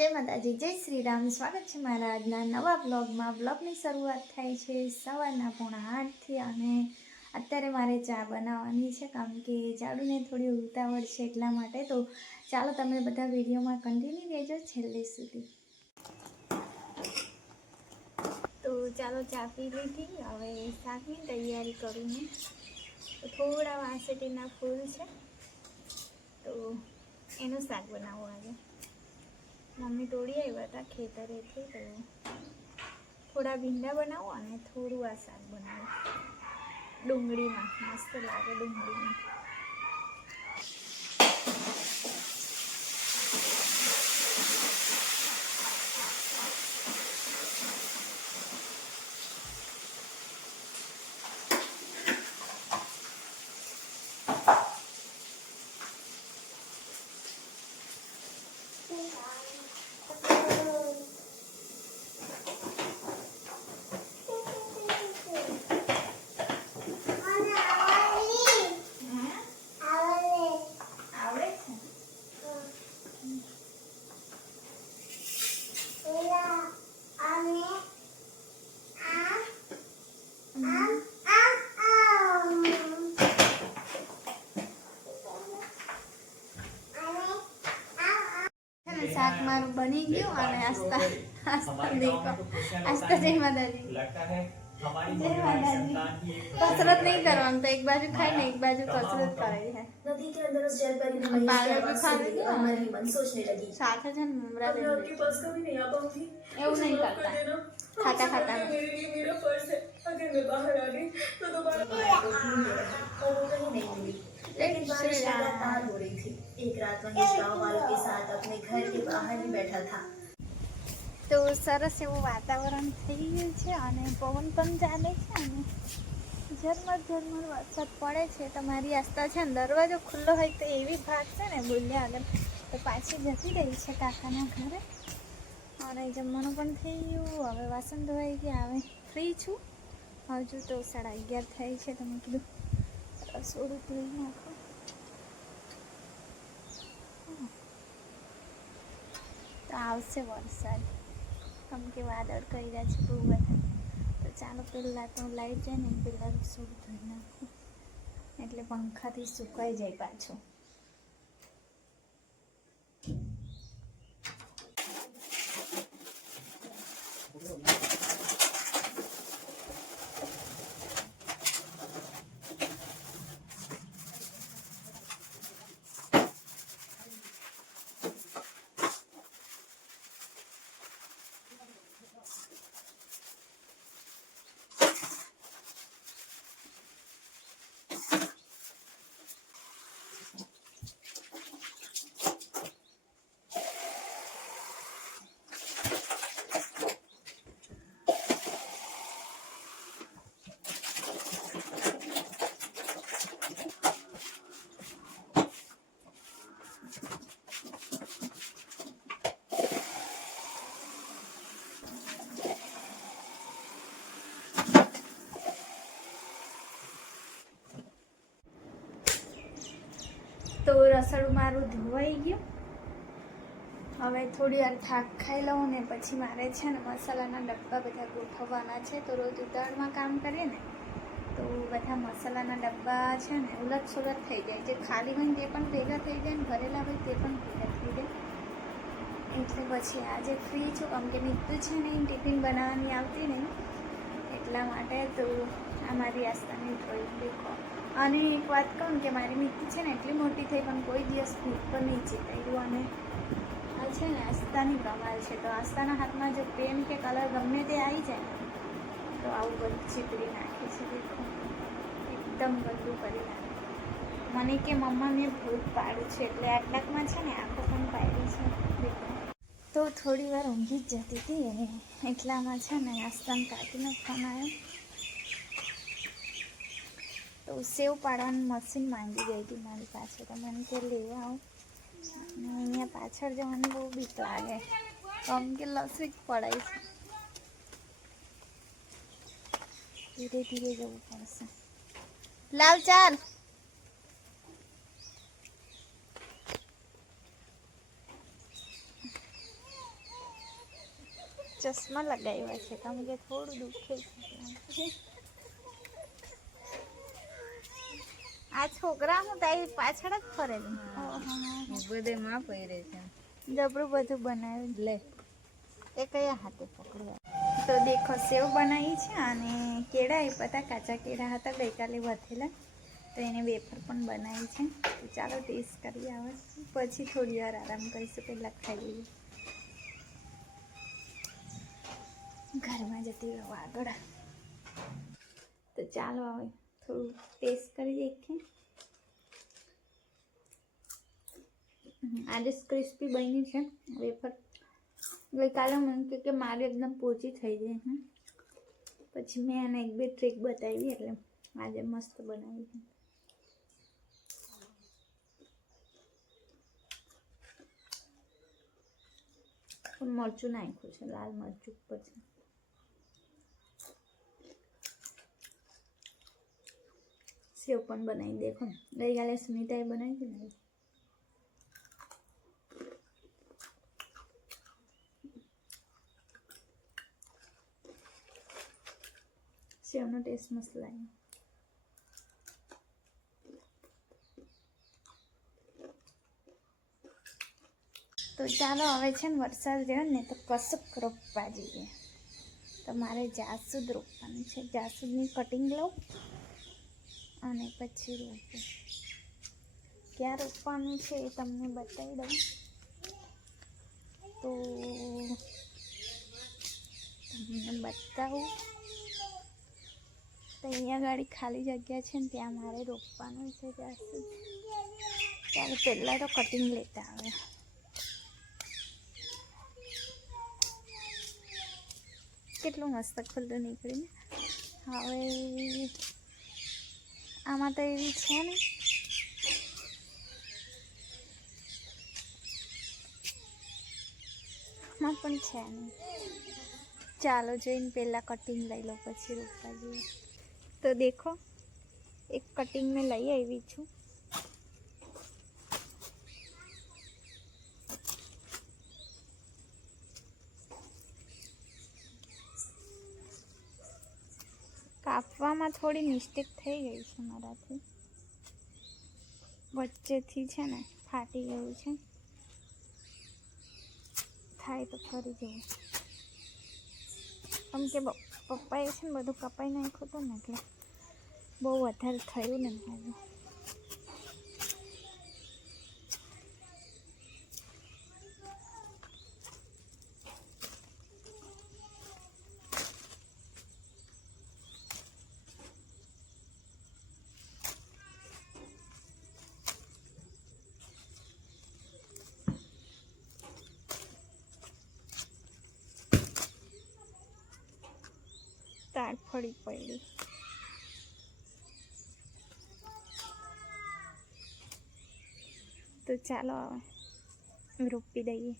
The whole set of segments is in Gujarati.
જય માતાજી, જય શ્રી રામ। સ્વાગત છે મારા આજના નવા બ્લોગમાં। બ્લોગની શરૂઆત થાય છે સવારના 7:45 અને અત્યારે મારે ચા બનાવવાની છે, કારણ કે જાડુને થોડી ઉતાવળ છે એટલા માટે। તો ચાલો તમે બધા વિડીયોમાં કન્ટિન્યુ રહેજો છેલ્લે સુધી। તો ચાલો ચા પી લીધી, હવે શાકની તૈયારી કરું મેં। તો થોડા વાસેટીના ફૂલ છે તો એનું શાક બનાવવું આજે। મમ્મી તોડી આવ્યા હતા ખેતરેથી, તો થોડા ભીંડા બનાવો અને થોડું આ શાક બનાવો ડુંગળીમાં, મસ્ત લાગે ડુંગળીમાં। શાક મારું બની ગયું અને આસ્તા દેખો, આસ્તા જય માતાજી, જય માતાજી। कसरत नहीं करवाना, तो एक बाजू खाई ने एक बाजू कसरत कराई है। नदी के अंदर उस जल परी ने वही पागल किया, भी खा रही और मन ही मन सोचने लगी, साथ है जन ममरा मैं आपके पास कभी नहीं आ पाऊंगी। એવું नहीं करता, खाता खाता मेरे लिए मेरा फर्ज है, अगर मैं बाहर आ गई तो दोबारा और वो कहीं नहीं मिली। लेकिन बारिश लगातार हो रही थी। एक रात मनीष गाँव वालों के साथ अपने घर के बाहर ही बैठा था। तो सरस એવું વાતાવરણ થઈ ગયું છે અને પવન પણ ચાલે છે અને ઝરમર ઝરમર વરસાદ પડે છે। તમારી આસ્તા છે ને દરવાજો ખુલ્લો હોય તો એવી ભાગશે ને બોલ્યા આગળ, તો પાછી જતી રહી છે કાકાના ઘરે। અને જમવાનું પણ થઈ ગયું, હવે વાસણ ધોવાઈ ગયા, હવે ફ્રી છું। હજુ તો 11:30 થઈ છે, તો મેં કીધું રસોડું ધોઈ નાખો। તો આવશે વરસાદ, કેમ કે વાદળ કર્યા છે બહુ બધા। તો ચાલો પહેલાં તો લાઈટ જાય ને પહેલાં રસોડું ધોઈ નાખું, એટલે પંખાથી સુકાઈ જાય પાછું। તો રસોડું મારું ધોવાઈ ગયું, હવે થોડી વાર થાક ખાઈ લઉં ને પછી મારે છે ને મસાલાના ડબ્બા બધા ગોઠવવાના છે। તો રોજ ઉતાવળમાં કામ કરીએ ને તો બધા મસાલાના ડબ્બા છે ને ઉલટ સુલટ થઈ જાય, જે ખાલી હોય ને તે પણ ભેગા થઈ જાય ને ભરેલા હોય તે પણ ભેગા થઈ જાય। એટલે પછી આજે ફ્રી છું, કેમ કે નીકળું છે ને ટિફિન બનાવવાની આવતી નહીં એટલા માટે। તો આ મારી આસ્તાની ડ્રોઈંગ દેખો। અને એક વાત કહું કે મારી મિત્તી છે ને એટલી મોટી થઈ પણ કોઈ દિવસ ભૂખ પર નહીં ચીતાયું। અને આ છે ને આસ્તાની કમાલ છે, તો આસ્તાના હાથમાં જો પેન કે કલર ગમે તે આવી જાય ને તો આવું બધું ચીતરી નાખે છે, દેખો એકદમ ગંદુ કરી નાખે। મને કે મમ્મા મેં ભૂત પાડું છે, એટલે આટલાકમાં છે ને આંખો પણ પાડી છે, દેખો। તો થોડી વાર ઊંઘી જ જતી હતી અને એટલામાં છે ને આસ્તાને કાકીનો ફોન આવ્યો, તો સેવ પાડવાનું મશીન માંગી ગઈ હતી મારી પાસે, તો મને કે લેવા આવું। અને અહીંયા પાછળ જવાની બહુ બીક લાગે, કેમ કે લસરી જ પડાય છે, ધીરે ધીરે જવું પડશે। લાવ ચાલ। ચશ્મા લગાવ્યા છે કેમ કે થોડું દુખે છે. આ છોકરા હું તારી પાછળ જ ફરેલું બધે માં પહેરે છે. જબરું બધું બનાવ્યું. લે એ કયા હાથે પકડવા. તો દેખો સેવ બનાવી છે અને કેળા એ બધા કાચા કેળા હતા ગઈકાલે વધેલા તો એને વેફર પણ બનાવી છે. તો ચાલો ટેસ્ટ કરી આવે પછી થોડી વાર આરામ કરીશું, પહેલાં ખાઈ લઈએ. ઘરમાં જતી રહો આગળ. તો ચાલો હવે થોડું ટેસ્ટ કરી દેખીએ. આજે ક્રિસ્પી બની છે વેફર. ગઈકાલે મને કે મારી એકદમ પોચી થઈ ગઈ છે પછી મેં એને એક બે ટ્રીક બતાવી એટલે આજે મસ્ત બનાવી છે. મરચું નાખ્યું છે, લાલ મરચું ઉપર છે. સેવ પણ બનાવી દેખો. ગઈકાલે સુનિતાએ બનાવી હતી ને. સેવનો ટેસ્ટ મસ્ત લાગ્યો. તો ચાલો હવે છે ને વરસાદ રહ્યો ને તો કશુંક રોપવા જઈએ. તો મારે જાસૂદ રોપવાનું છે. જાસૂદની કટિંગ લઉં અને પછી રોપું. ક્યાં રોપવાનું છે એ તમને બતાવી દઉં. તો તમને બતાવું તો અહીંયા ગાડી ખાલી જગ્યા છે ને ત્યાં મારે રોપવાનું છે જાસૂદ. ત્યારે પહેલાં તો કટિંગ લેતા આવે. કેટલું મસ્ત ખુલ્લું નીકળ્યું. હવે આમાં તો એવી છે ને આમાં પણ છે નહીં. ચાલો જોઈને પહેલાં કટિંગ લઈ લો પછી રોપવા જઈએ. તો દેખો એક કટિંગ મેં લઈ આવી છું. કાપવામાં થોડી મિસ્ટેક થઈ ગઈ છે મારાથી. વચ્ચેથી છે ને ફાટી ગયું છે. થાય તો ફરી જવું. કેમ કે પપ્પાએ છે ને બધું કપાઈ નાખ્યું હતું ને એટલે બહુ વધારે થયું ને મારું. તાડફળી પડી. તો ચાલો હવે રોપી દઈએ.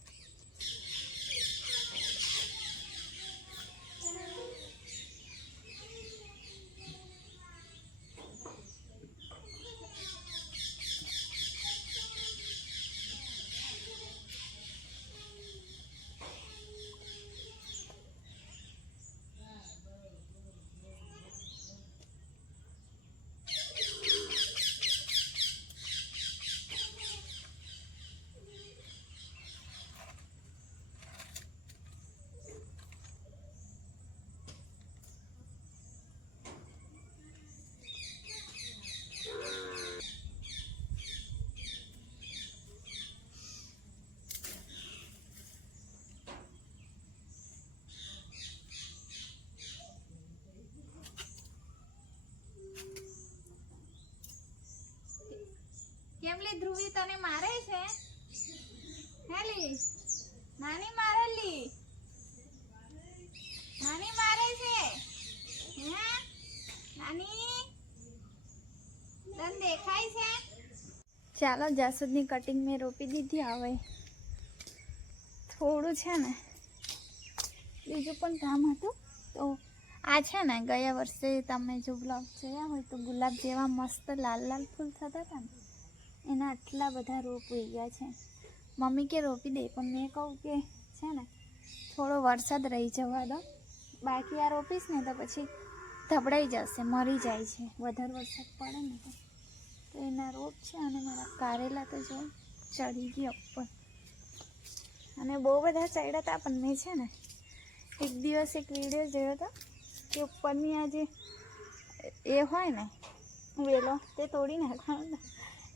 કેમલી ધ્રુવી તને મારે છે? હેલી નાની મારેલી. નાની મારે છે. હે નાની તને દેખાય છે? ચાલો જાસૂદની કટિંગ મેં રોપી દીધી. હવે થોડું છે ને બીજું પણ કામ હતું. તો આ છે ને ગયા વર્ષે તમે જો બ્લોગ જોયા હોય તો ગુલાબ જેવા મસ્ત લાલ લાલ ફૂલ થતા હતા ને એના આટલા બધા રોપ ઉઈ ગયા છે. મમ્મી કે રોપી દે પણ મેં કહું કે છે ને થોડો વરસાદ રહી જવા દો, બાકી આ રોપીશ ને તો પછી ધબડાઈ જશે, મરી જાય છે વધારે વરસાદ પડે ને તો એના રોપ છે. અને મારા કારેલા તો જો ચડી ગયા ઉપર, અને બહુ બધા ચડ્યા હતા. પણ મેં છે ને એક દિવસ એક વિડીયો જોયો હતો કે ઉપરની આ જે એ હોય ને વેલો તે તોડી નાખવાનો.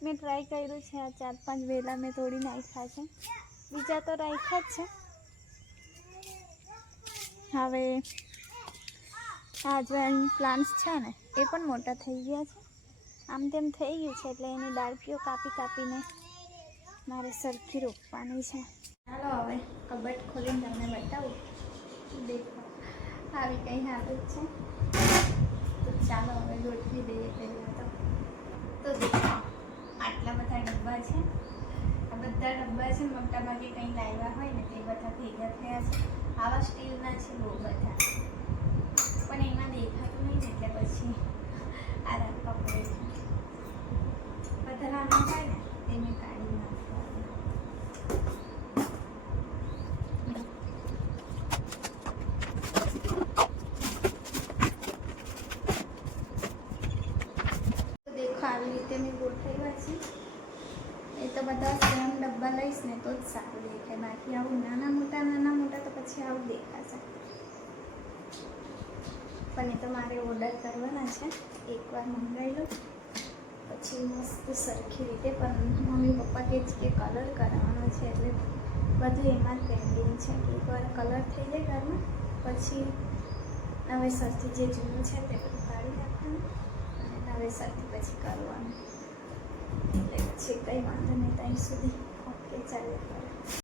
મેં ટ્રાય કર્યું છે, આ 4-5 વેલા મેં તોડી નાખ્યા છે, બીજા તો રાખ્યા જ છે. હવે આ જો પ્લાન્ટ્સ છે ને એ પણ મોટા થઈ ગયા છે, આમ તેમ થઈ ગયું છે, એટલે એની ડાળકીઓ કાપીને મારે સરખી રોપવાની છે. ચાલો હવે કબટ ખોલીને તમને બતાવું. દેખો આવી કંઈ હાલત છે. તો ચાલો હવે ગોઠવી દઈએ પહેલાં તો દેખો આટલા બધા ડબ્બા છે. આ બધા ડબ્બા છે મોટાભાગે કંઈ લાવ્યા હોય ને તે બધા ભેગા થયા છે. આવા સ્ટીલના છે બહુ બધા, પણ એમાં દેખાતું નહીં ને એટલે પછી આ રાખવા પડે છે. વધારાના હોય ને એને કાઢી નાખવાનું. દેખો આવી રીતે મેં ગોઠવ્યા છે. એ તો બધા સેમ ડબ્બા લઈશ ને તો જ સારું દેખાય, બાકી આવું નાના મોટા તો પછી આવું દેખાશે. પણ એ તો મારે ઓર્ડર કરવાના છે, એકવાર મંગાવી લો પછી મસ્ત સરખી રીતે. પણ મમ્મી પપ્પા કહે છે કે કલર કરાવવાનો છે, એટલે બધું એમાં જ પેન્ડિંગ છે કે એકવાર કલર થઈ જાય ઘરમાં પછી નવેસરથી જે જૂનું છે તે બધું કાઢી નાખવાનું અને નવેસરથી પછી કરવાનું. એટલે પછી કંઈ વાંધો નહીં ત્યાં સુધી. ઓકે ચાલો.